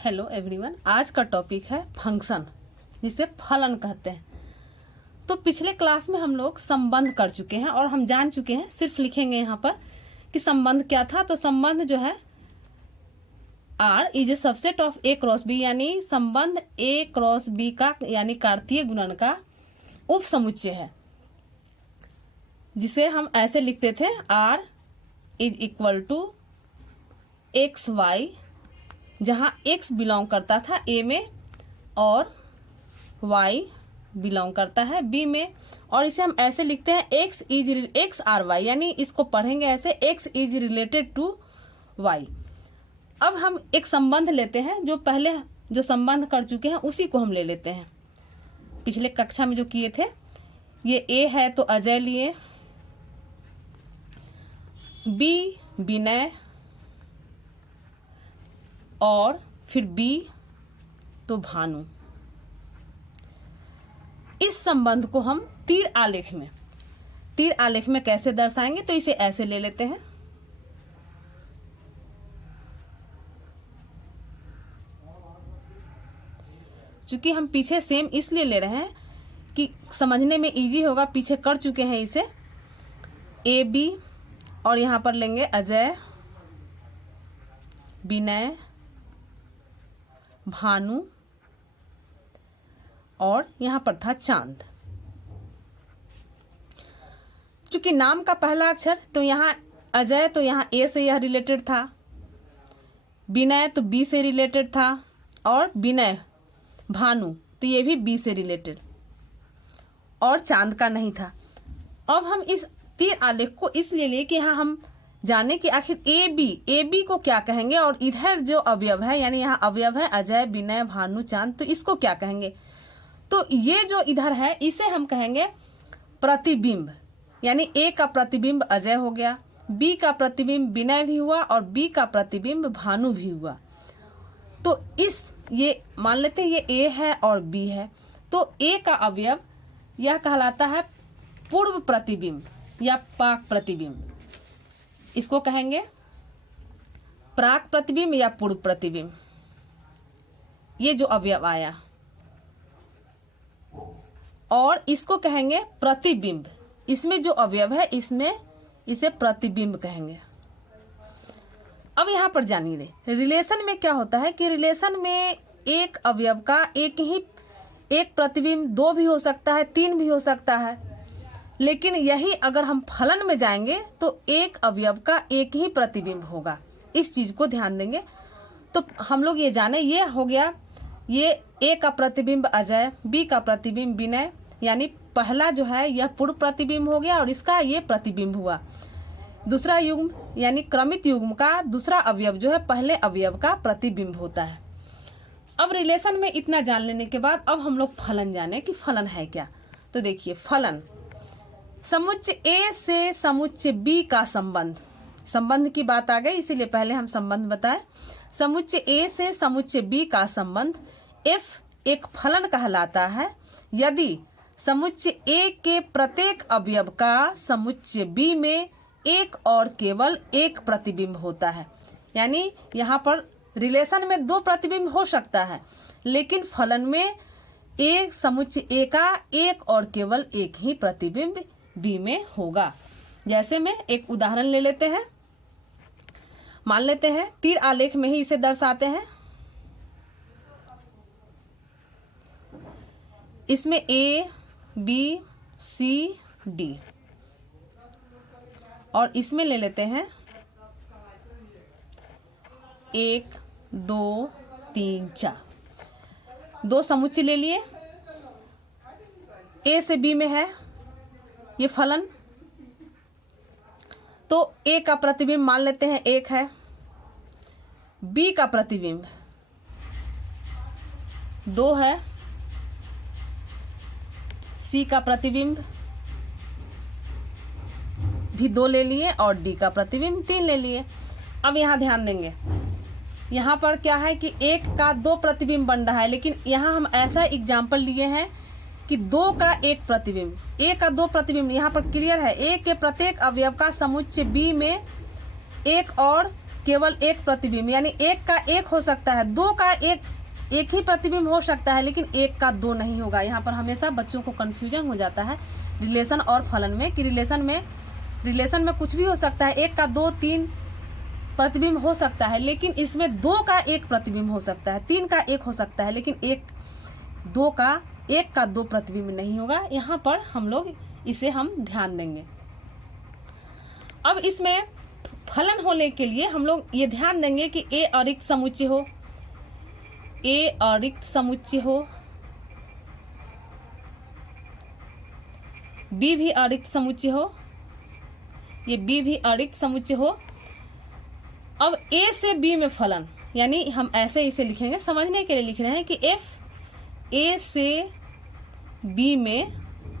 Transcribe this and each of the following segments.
Hello everyone, आज का topic है फंक्शन, जिसे फलन कहते हैं। तो पिछले क्लास में हम लोग संबंध कर चुके हैं और हम जान चुके हैं, सिर्फ लिखेंगे यहाँ पर कि संबंध क्या था। तो संबंध जो है R is a subset of A cross B, यानी संबंध A क्रॉस B का यानी कार्तीय गुणन का उप समुच्चय है, जिसे हम ऐसे लिखते थे R is equal to x y, जहाँ x बिलोंग करता था A में और y बिलोंग करता है B में। और इसे हम ऐसे लिखते हैं x आर वाई, यानी इसको पढ़ेंगे ऐसे x is related to y। अब हम एक संबंध लेते हैं, जो पहले जो संबंध कर चुके हैं उसी को हम ले लेते हैं। पिछले कक्षा में जो किए थे, ये A है तो अजय लिए, B विनय, और फिर B तो भानु। इस संबंध को हम तीर आलेख में कैसे दर्शाएंगे, तो इसे ऐसे ले लेते हैं। चूंकि हम पीछे सेम इसलिए ले रहे हैं कि समझने में इजी होगा, पीछे कर चुके हैं इसे। ए बी और यहां पर लेंगे अजय, विनय, भानु, और यहां पर था चांद। चूंकि नाम का पहला अक्षर, तो यहां अजय तो यहां ए से यह रिलेटेड था, विनय तो बी से रिलेटेड था, और विनय भानु तो ये भी बी से रिलेटेड, और चांद का नहीं था। अब हम इस तीर आलेख को इसलिए लिए कि यहाँ हम जाने कि आखिर ए बी को क्या कहेंगे, और इधर जो अवयव है, यानी यहाँ अवयव है अजय, विनय, भानु, चांद, तो इसको क्या कहेंगे। तो ये जो इधर है इसे हम कहेंगे प्रतिबिंब, यानी ए का प्रतिबिंब अजय हो गया, बी का प्रतिबिंब विनय भी हुआ, और बी का प्रतिबिंब भानु भी हुआ। तो ये मान लेते हैं ये ए है और बी है, तो ए का अवयव यह कहलाता है पूर्व प्रतिबिंब या पाक प्रतिबिंब। इसको कहेंगे प्राक प्रतिबिंब या पूर्व प्रतिबिंब। ये जो अवयव आया, और इसको कहेंगे प्रतिबिंब। इसमें जो अवयव है इसमें इसे प्रतिबिंब कहेंगे। अब यहाँ पर जानिए रिलेशन में क्या होता है कि रिलेशन में एक अवयव का एक प्रतिबिंब दो भी हो सकता है, तीन भी हो सकता है, लेकिन यही अगर हम फलन में जाएंगे तो एक अवयव का एक ही प्रतिबिंब होगा। इस चीज को ध्यान देंगे। तो हम लोग ये जाने, ये हो गया, ये ए का प्रतिबिंब अजय, बी का प्रतिबिंब विनय, यानी पहला जो है यह पूर्व प्रतिबिंब हो गया और इसका ये प्रतिबिंब हुआ। दूसरा युग्म यानी क्रमित युग्म का दूसरा अवयव जो है पहले अवयव का प्रतिबिंब होता है। अब रिलेशन में इतना जान लेने के बाद अब हम लोग फलन जाने कि फलन है क्या। तो देखिए फलन, समुच्चय ए से समुच्चय बी का संबंध की बात आ गई, इसीलिए पहले हम संबंध बताएं। समुच्चय ए से समुच्चय बी का संबंध f एक फलन कहलाता है यदि समुच्चय ए के प्रत्येक अवयव का समुच्चय बी में एक और केवल एक प्रतिबिंब होता है। यानी यहाँ पर रिलेशन में दो प्रतिबिंब हो सकता है, लेकिन फलन में एक समुच्चय ए का एक और केवल एक ही प्रतिबिंब बी में होगा। जैसे में एक उदाहरण ले लेते हैं, मान लेते हैं तीर आलेख में ही इसे दर्शाते हैं। इसमें ए बी सी डी, और इसमें ले लेते हैं 1 2 3 4, दो समुच्चय ले लिए। ए से बी में है ये फलन, तो ए का प्रतिबिंब मान लेते हैं 1 है, बी का प्रतिबिंब 2 है, सी का प्रतिबिंब भी 2 ले लिए, और डी का प्रतिबिंब 3 ले लिए। अब यहाँ ध्यान देंगे, यहाँ पर क्या है कि एक का दो प्रतिबिंब बन रहा है, लेकिन यहाँ हम ऐसा एग्जाम्पल लिए हैं कि 2 का एक प्रतिबिंब, ए का 2 प्रतिबिंब। यहाँ पर क्लियर है, ए के प्रत्येक अवयव का समुच्चय बी में एक और केवल एक प्रतिबिंब, यानी एक का एक हो सकता है, दो का एक ही प्रतिबिंब हो सकता है, लेकिन एक का दो नहीं होगा। यहाँ पर हमेशा बच्चों को कंफ्यूजन हो जाता है रिलेशन और फलन में, कि रिलेशन में कुछ भी हो सकता है, एक का दो तीन प्रतिबिंब हो सकता है, लेकिन इसमें दो का एक प्रतिबिंब हो सकता है, तीन का एक हो सकता है, लेकिन एक का दो प्रतिबिंब नहीं होगा। यहाँ पर हम लोग इसे हम ध्यान देंगे। अब इसमें फलन होने के लिए हम लोग ये ध्यान देंगे कि ए अरिक्त समुच्चय हो, ए अरिक्त समुच्चय हो, बी भी अरिक्त समुच्चय हो, ये बी भी अरिक्त समुच्चय हो। अब ए से बी में फलन, यानी हम ऐसे इसे लिखेंगे, समझने के लिए लिख रहे हैं कि एफ ए से बी में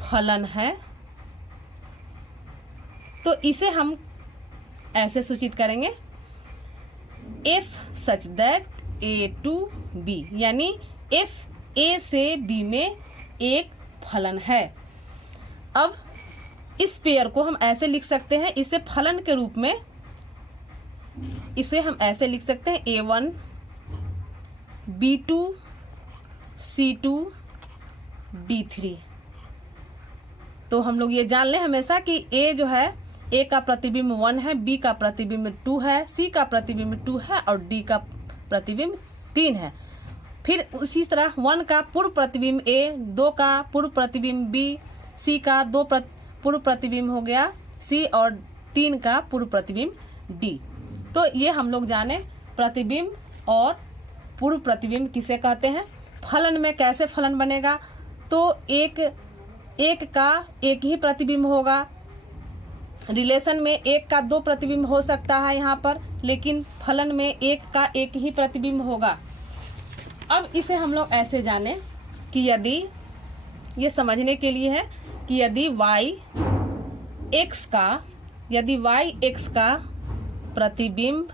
फलन है, तो इसे हम ऐसे सूचित करेंगे f such that A to B, यानी एफ ए से बी में एक फलन है। अब इस पेयर को हम ऐसे लिख सकते हैं, इसे फलन के रूप में इसे हम ऐसे लिख सकते हैं A1 B2 C2 D3। तो हम लोग ये जान लें हमेशा कि A जो है, A का प्रतिबिंब 1 है, B का प्रतिबिंब 2 है, C का प्रतिबिंब 2 है और D का प्रतिबिंब 3 है। फिर उसी तरह 1 का पूर्व प्रतिबिंब A, 2 का पूर्व प्रतिबिंब B, C का पूर्व प्रतिबिंब हो गया C और 3 का पूर्व प्रतिबिंब D। तो ये हम लोग जाने प्रतिबिंब और पूर्व प्रतिबिंब किसे कहते हैं। फलन में कैसे फलन बनेगा, तो एक का एक ही प्रतिबिंब होगा। रिलेशन में एक का दो प्रतिबिंब हो सकता है यहाँ पर, लेकिन फलन में एक का एक ही प्रतिबिंब होगा। अब इसे हम लोग ऐसे जाने कि यदि, ये समझने के लिए है कि यदि y x का प्रतिबिंब,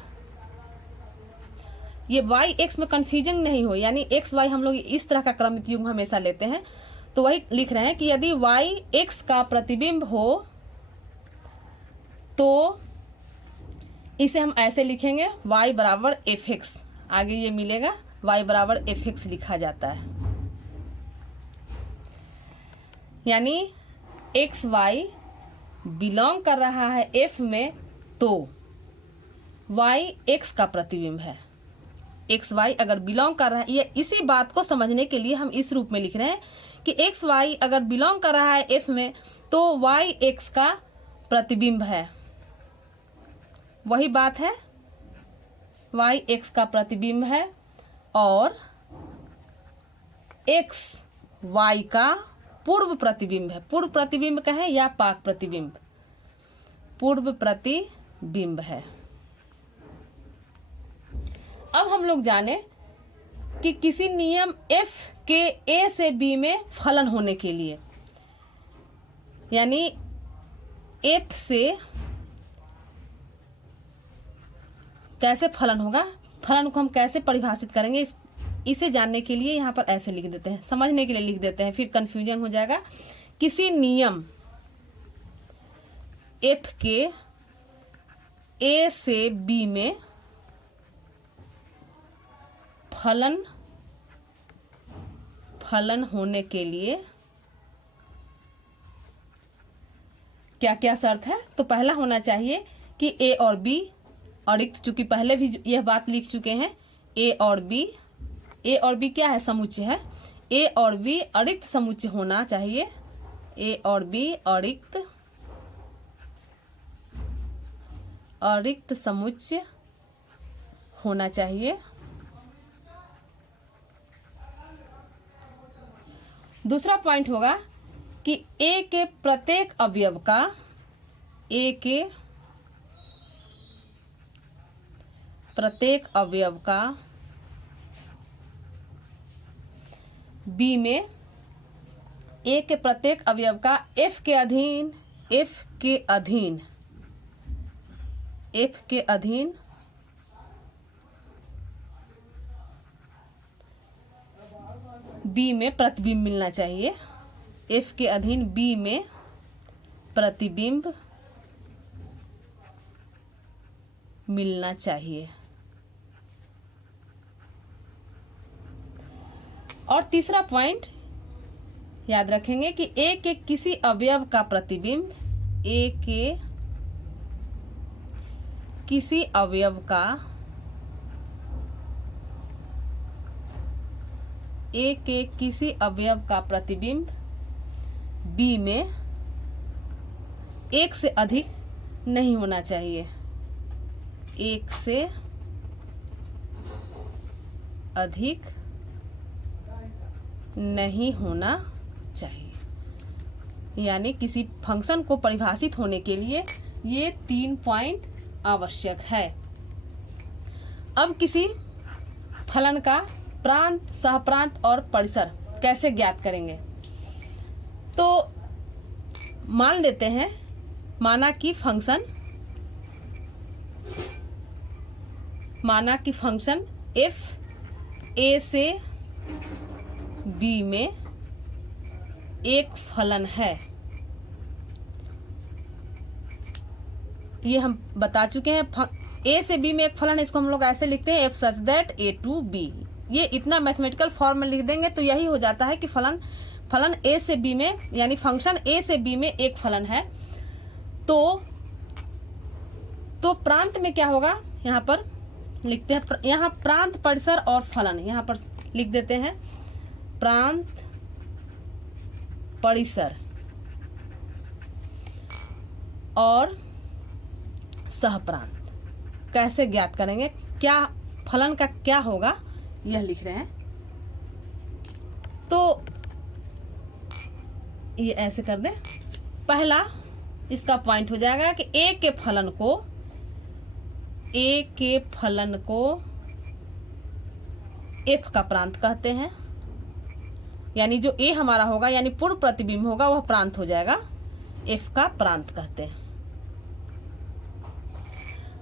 ये y x में कंफ्यूजन नहीं हो, यानी x y हम लोग इस तरह का क्रमित युग्म हमेशा लेते हैं, तो वही लिख रहे हैं कि यदि y x का प्रतिबिंब हो तो इसे हम ऐसे लिखेंगे y बराबर fx, आगे ये मिलेगा y बराबर fx लिखा जाता है, यानी x y बिलोंग कर रहा है f में, तो y x का प्रतिबिंब है। x y अगर बिलोंग कर रहा है, ये इसी बात को समझने के लिए हम इस रूप में लिख रहे हैं कि x y अगर बिलोंग कर रहा है f में, तो y x का प्रतिबिंब है। वही बात है, y x का प्रतिबिंब है और x y का पूर्व प्रतिबिंब है। पूर्व प्रतिबिंब कहें या पाक प्रतिबिंब, पूर्व प्रतिबिंब है। अब हम लोग जाने कि किसी नियम f के a से b में फलन होने के लिए, यानी f से कैसे फलन होगा, फलन को हम कैसे परिभाषित करेंगे, इसे जानने के लिए यहाँ पर ऐसे लिख देते हैं, समझने के लिए लिख देते हैं, फिर कंफ्यूजन हो जाएगा। किसी नियम f के a से b में फलन होने के लिए क्या क्या शर्त है, तो पहला होना चाहिए कि a और b अरिक्त, चूंकि पहले भी यह बात लिख चुके हैं, a और b क्या है, समुच्चय है, a और b अरिक्त समुच्चय होना चाहिए, a और b अरिक्त समुच्चय होना चाहिए। दूसरा पॉइंट होगा कि a के प्रत्येक अवयव का, a के प्रत्येक अवयव का b में, a के प्रत्येक अवयव का f के अधीन b में प्रतिबिंब मिलना चाहिए, f के अधीन b में प्रतिबिंब मिलना चाहिए। और तीसरा पॉइंट याद रखेंगे कि ए के किसी अवयव का प्रतिबिंब ए के किसी अवयव का ए के किसी अवयव का प्रतिबिंब बी में एक से अधिक नहीं होना चाहिए। एक से अधिक नहीं होना चाहिए। यानी किसी फंक्शन को परिभाषित होने के लिए ये 3 पॉइंट आवश्यक है। अब किसी फलन का प्रांत, सहप्रांत और परिसर कैसे ज्ञात करेंगे? तो मान लेते हैं, माना कि फंक्शन f a से b में एक फलन है। ये हम बता चुके हैं, a से b में एक फलन है। इसको हम लोग ऐसे लिखते हैं f such that a to b। ये इतना मैथमेटिकल फॉर्म में लिख देंगे तो यही हो जाता है कि फलन a से b में, यानी फंक्शन a से b में एक फलन है। तो प्रांत में क्या होगा, यहाँ पर लिखते हैं, यहाँ प्रांत, परिसर और फलन यहाँ पर लिख देते हैं। प्रांत, परिसर और सहप्रांत कैसे ज्ञात करेंगे, क्या फलन का क्या होगा, यह लिख रहे हैं। तो ये ऐसे कर दें। पहला इसका पॉइंट हो जाएगा कि ए के फलन को एफ का प्रांत कहते हैं। यानी जो ए हमारा होगा, यानी पूर्ण प्रतिबिंब होगा, वह प्रांत हो जाएगा, एफ का प्रांत कहते हैं।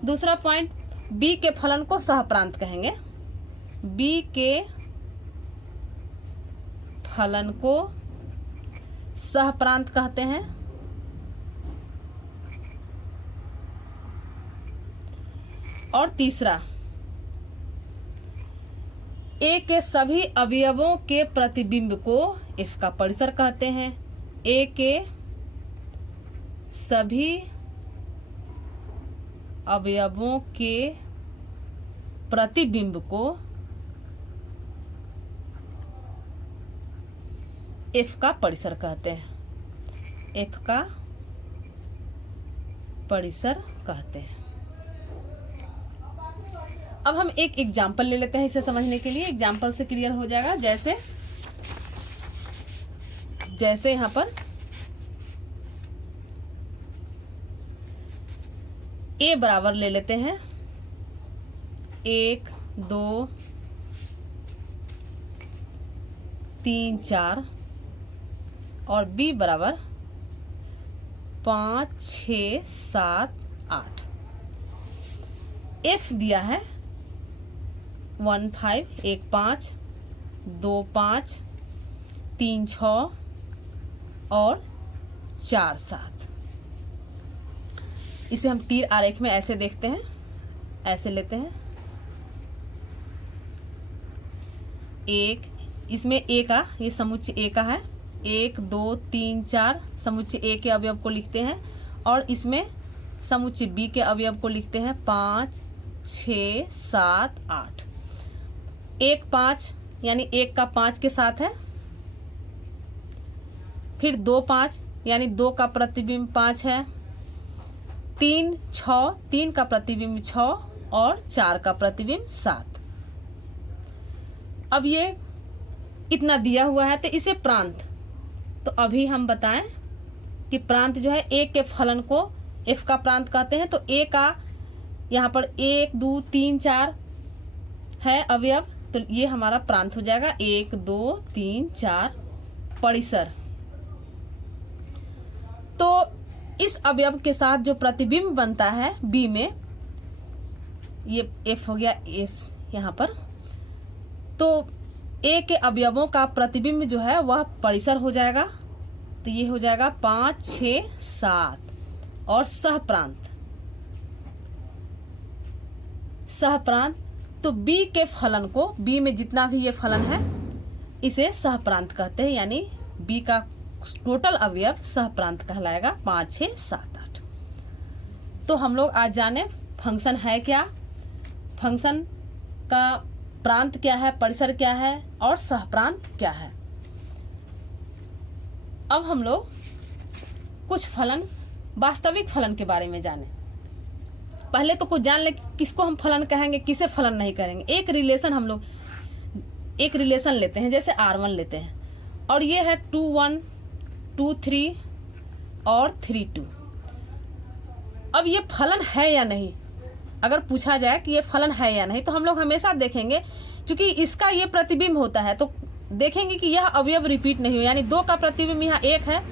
दूसरा पॉइंट, बी के फलन को सहप्रांत कहेंगे। बी के फलन को सहप्रांत कहते हैं। और तीसरा, ए के सभी अवयवों के प्रतिबिंब को एफ का परिसर कहते हैं। ए के सभी अवयवों के प्रतिबिंब को एफ का परिसर कहते हैं। एफ का परिसर कहते हैं। अब हम एक एग्जाम्पल ले लेते हैं इसे समझने के लिए। एग्जाम्पल से क्लियर हो जाएगा। जैसे यहां पर ए बराबर ले लेते हैं 1 2 3 4 और बी बराबर 5 6 7 8। एफ दिया है 1 5 1 5 2 5 3 6 और 4 7। इसे हम तीर आरेख में ऐसे देखते हैं, ऐसे लेते हैं। एक, इसमें ए का, ये समुच्चय ए का है। 1 2 3 4 समुच्चय ए के अवयव को लिखते हैं और इसमें समुच्चय बी के अवयव को लिखते हैं 5 6 7 8। 1 5 यानी 1 का 5 के साथ है। फिर 2 5 यानी 2 का प्रतिबिंब 5 है। 3 6 3 का प्रतिबिंब 6 और 4 का प्रतिबिंब 7। अब ये इतना दिया हुआ है तो इसे प्रांत, तो अभी हम बताएं कि प्रांत जो है ए के फलन को एफ का प्रांत कहते हैं। तो ए का यहाँ पर 1 2 3 4 है अवयव, तो ये हमारा प्रांत हो जाएगा 1 2 3 4। परिसर, तो इस अवयव के साथ जो प्रतिबिंब बनता है बी में, ये एफ हो गया एस यहाँ पर, तो ए के अवयवों का प्रतिबिंब जो है वह परिसर हो जाएगा। तो ये हो जाएगा 5 6 7 और सहप्रांत। सहप्रांत, तो बी के फलन को, बी में जितना भी ये फलन है इसे सहप्रांत कहते हैं, यानी बी का टोटल अवयव सहप्रांत कहलाएगा 5, 6, 7, 8। तो हम लोग आज जाने फंक्शन है क्या, फंक्शन का प्रांत क्या है, परिसर क्या है और सहप्रांत क्या है। अब हम लोग कुछ फलन, वास्तविक फलन के बारे में जाने। पहले तो कुछ जान ले किसको हम फलन कहेंगे, किसे फलन नहीं करेंगे। एक रिलेशन हम लोग एक रिलेशन लेते हैं, जैसे R1 लेते हैं और ये है 2, 1, 2, 3 और 3, 2। अब ये फलन है या नहीं, अगर पूछा जाए कि ये फलन है या नहीं, तो हम लोग हमेशा देखेंगे, क्योंकि इसका ये प्रतिबिंब होता है, तो देखेंगे कि यह अवयव रिपीट नहीं हो, यानी 2 का प्रतिबिंब यहाँ 1 है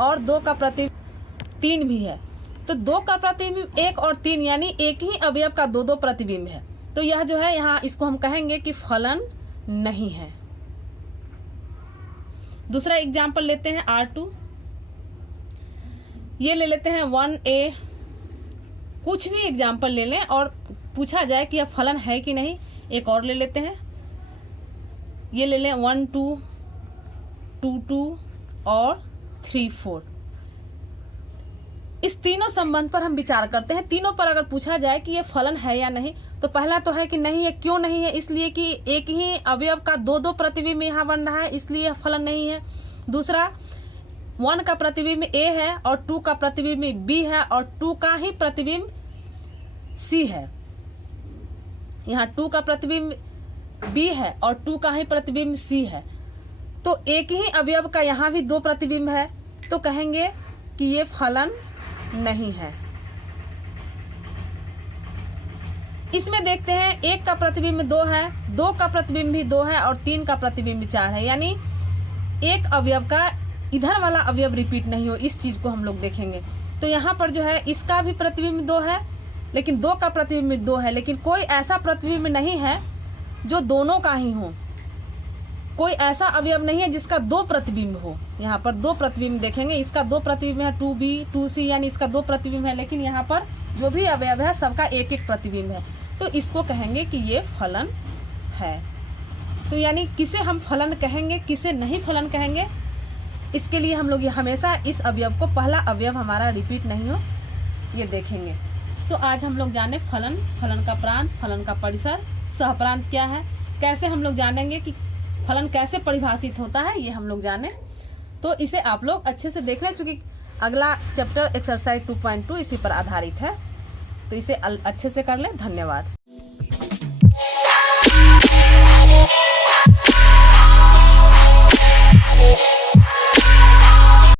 और 2 का प्रतिबिंब 3 भी है, तो 2 का प्रतिबिंब 1 और 3 यानी एक ही अवयव का 2 प्रतिबिंब है, तो यह जो है यहाँ इसको हम कहेंगे कि फलन नहीं है। दूसरा एग्जाम्पल लेते हैं R2, ये ले लेते हैं 1A, कुछ भी एग्जाम्पल ले लें और पूछा जाए कि यह फलन है कि नहीं। एक और ले लेते हैं, ये ले लें 1, 2, 2, 2 और 3, 4। इस तीनों संबंध पर हम विचार करते हैं। तीनों पर अगर पूछा जाए कि ये फलन है या नहीं, तो पहला तो है कि नहीं है। क्यों नहीं है? इसलिए कि एक ही अवयव का 2 प्रतिबिंब यहाँ बन रहा है, इसलिए फलन नहीं है। दूसरा, 1 का प्रतिबिंब A है और 2 का प्रतिबिंब B है और 2 का ही प्रतिबिंब C है। यहाँ 2 का प्रतिबिंब B है और 2 का ही प्रतिबिंब C है, तो एक ही अवयव का यहाँ भी 2 प्रतिबिंब है, तो कहेंगे कि ये फलन नहीं है। इसमें देखते हैं 1 का प्रतिबिंब 2 है, 2 का प्रतिबिंब भी 2 है और 3 का प्रतिबिंब 4 है, यानी एक अवयव का इधर वाला अवयव रिपीट नहीं हो, इस चीज को हम लोग देखेंगे। तो यहाँ पर जो है इसका भी प्रतिबिंब 2 है, लेकिन 2 का प्रतिबिंब 2 है, लेकिन कोई ऐसा प्रतिबिंब नहीं है जो दोनों का ही हो। कोई ऐसा अवयव नहीं है जिसका 2 प्रतिबिंब हो। यहाँ पर 2 प्रतिबिंब देखेंगे, इसका 2 प्रतिबिंब है 2B, 2C, यानी इसका 2 प्रतिबिंब है, लेकिन यहाँ पर जो भी अवयव है सबका 1-1 प्रतिबिंब है, तो इसको कहेंगे कि ये फलन है। तो यानी किसे हम फलन कहेंगे, किसे नहीं फलन कहेंगे, इसके लिए हम लोग ये हमेशा इस अवयव को, पहला अवयव हमारा रिपीट नहीं हो, ये देखेंगे। तो आज हम लोग जाने फलन, फलन का प्रांत, फलन का परिसर, सहप्रांत क्या है, कैसे हम लोग जानेंगे कि फलन कैसे परिभाषित होता है, ये हम लोग जाने। तो इसे आप लोग अच्छे से देख लें, चूंकि अगला चैप्टर एक्सरसाइज 2.2 इसी पर आधारित है, तो इसे अच्छे से कर लें। धन्यवाद।